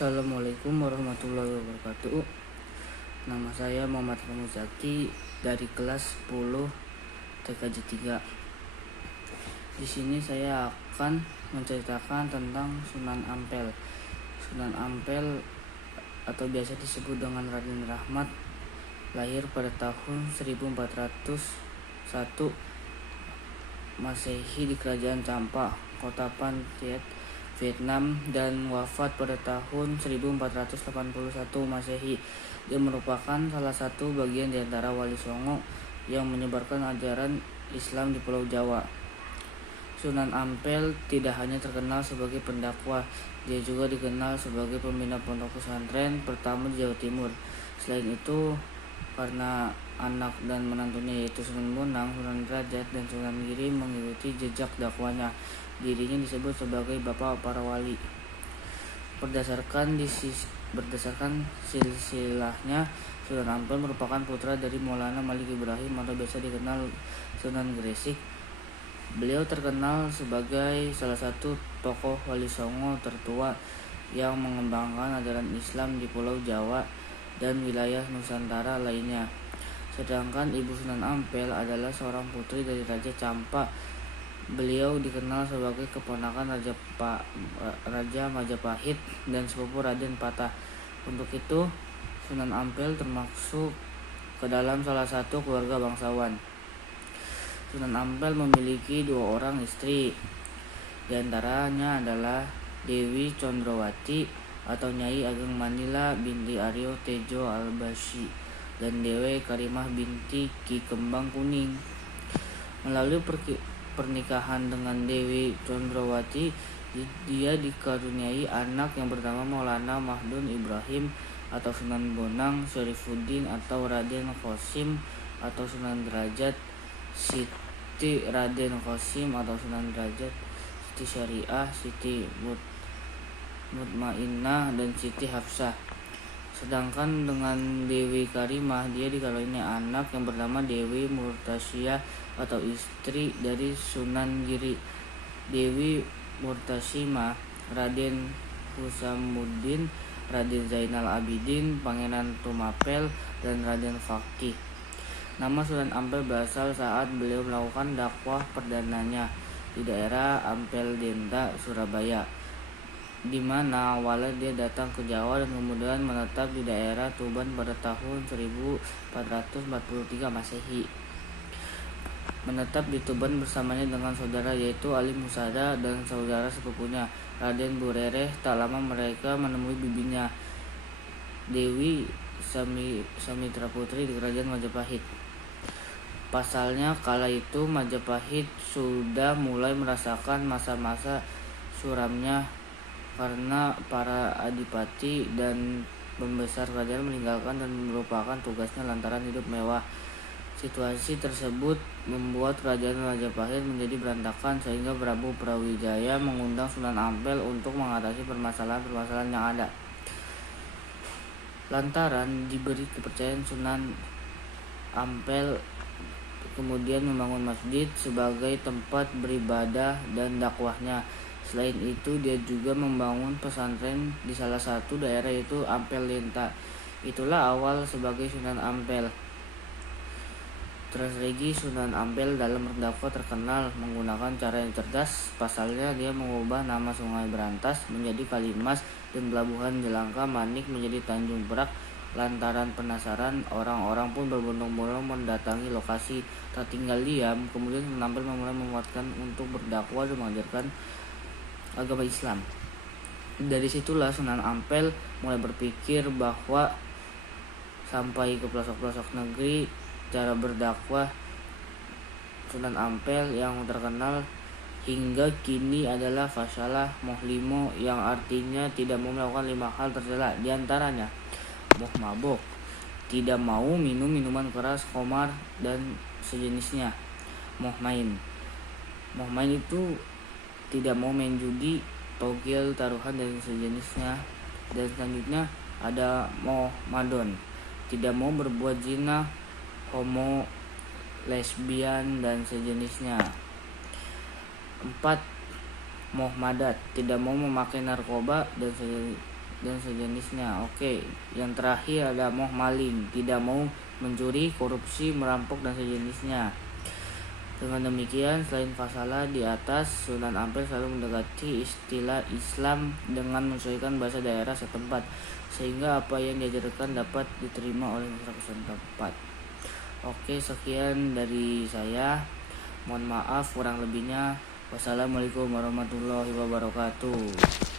Assalamualaikum warahmatullahi wabarakatuh. Nama saya Muhammad Ramuzaki dari kelas 10 TKJ 3. Di sini saya akan menceritakan tentang Sunan Ampel. Sunan Ampel atau biasa disebut dengan Raden Rahmat lahir pada tahun 1401 Masehi di Kerajaan Champa, Kota Phan Thiet, Vietnam, dan wafat pada tahun 1481 Masehi. Dia merupakan salah satu bagian di antara Wali Songo yang menyebarkan ajaran Islam di Pulau Jawa. Sunan Ampel tidak hanya terkenal sebagai pendakwah, dia juga dikenal sebagai pembina pondok pesantren pertama di Jawa Timur. Selain itu, karena anak dan menantunya yaitu Sunan Bonang, Sunan Derajat, dan Sunan Giri mengikuti jejak dakwahnya, dirinya disebut sebagai Bapak para Wali. Berdasarkan silsilahnya, Sunan Ampel merupakan putra dari Maulana Malik Ibrahim atau biasa dikenal Sunan Gresik. Beliau terkenal sebagai salah satu tokoh Wali Songo tertua yang mengembangkan ajaran Islam di Pulau Jawa dan wilayah Nusantara lainnya. Sedangkan ibu Sunan Ampel adalah seorang putri dari Raja Champa. Beliau dikenal sebagai keponakan Raja Majapahit dan sepupu Raden Patah. Untuk itu, Sunan Ampel termasuk ke dalam salah satu keluarga bangsawan. Sunan Ampel memiliki 2 orang istri. Di antaranya adalah Dewi Condrowati atau Nyai Ageng Manila binti Aryo Tejo Albasyi dan Dewi Karimah binti Ki Kembang Kuning. Melalui pernikahan dengan Dewi Condrowati, dia dikaruniai anak yang bernama Maulana Mahdun Ibrahim atau Sunan Bonang Syarifuddin atau Raden Qasim atau Sunan Derajat, Siti Raden Qasim atau Sunan Derajat, Siti Syariah, Siti Mutmainnah, dan Siti Hafsah. Sedangkan dengan Dewi Karimah, dia dikaruniai anak yang bernama Dewi Murtasyah atau istri dari Sunan Giri. Dewi Murtasimah, Raden Husamuddin, Raden Zainal Abidin, Pangeran Tumapel, dan Raden Fakih. Nama Sunan Ampel berasal saat beliau melakukan dakwah perdananya di daerah Ampel Denta, Surabaya, di mana awalnya dia datang ke Jawa dan kemudian menetap di daerah Tuban pada tahun 1443 Masehi. Menetap di Tuban bersamanya dengan saudara yaitu Ali Musada dan saudara sepupunya Raden Burereh. Tak lama mereka menemui bibinya Dewi Samitra Putri di Kerajaan Majapahit. Pasalnya kala itu Majapahit sudah mulai merasakan masa-masa suramnya karena para adipati dan pembesar kerajaan meninggalkan dan melupakan tugasnya lantaran hidup mewah. Situasi tersebut membuat kerajaan Majapahit menjadi berantakan sehingga Prabu Brawijaya mengundang Sunan Ampel untuk mengatasi permasalahan-permasalahan yang ada. Lantaran diberi kepercayaan, Sunan Ampel kemudian membangun masjid sebagai tempat beribadah dan dakwahnya. Selain itu, dia juga membangun pesantren di salah satu daerah yaitu Ampel Denta. Itulah awal sebagai Sunan Ampel. Strategi Sunan Ampel dalam berdakwah terkenal menggunakan cara yang cerdas. Pasalnya, dia mengubah nama Sungai Berantas menjadi Kalimas dan pelabuhan Jelangka Manik menjadi Tanjung Perak. Lantaran penasaran, orang-orang pun berbondong-bondong mendatangi lokasi. Tak tinggal diam, kemudian Sunan Ampel mulai menguatkan untuk berdakwah dan mengajarkan agama Islam. Dari situlah Sunan Ampel mulai berpikir bahwa sampai ke pelosok-pelosok negeri. Cara berdakwah Sunan Ampel yang terkenal hingga kini adalah Fasalah Mohlimo, yang artinya tidak mau melakukan 5 hal tercela. Di antaranya moh mabok, tidak mau minum minuman keras, khamar, dan sejenisnya. Moh main itu tidak mau main judi, togel, taruhan, dan sejenisnya. Dan selanjutnya ada moh madon, tidak mau berbuat zina, homo, lesbian, dan sejenisnya. 4. Moh madat, tidak mau memakai narkoba dan dan sejenisnya. Oke, yang terakhir ada moh maling, tidak mau mencuri, korupsi, merampok dan sejenisnya. Dengan demikian, selain fasalah di atas, Sunan Ampel selalu mendekati istilah Islam dengan menyesuaikan bahasa daerah setempat, sehingga apa yang diajarkan dapat diterima oleh masyarakat setempat. Oke, sekian dari saya. Mohon maaf kurang lebihnya. Wassalamualaikum warahmatullahi wabarakatuh.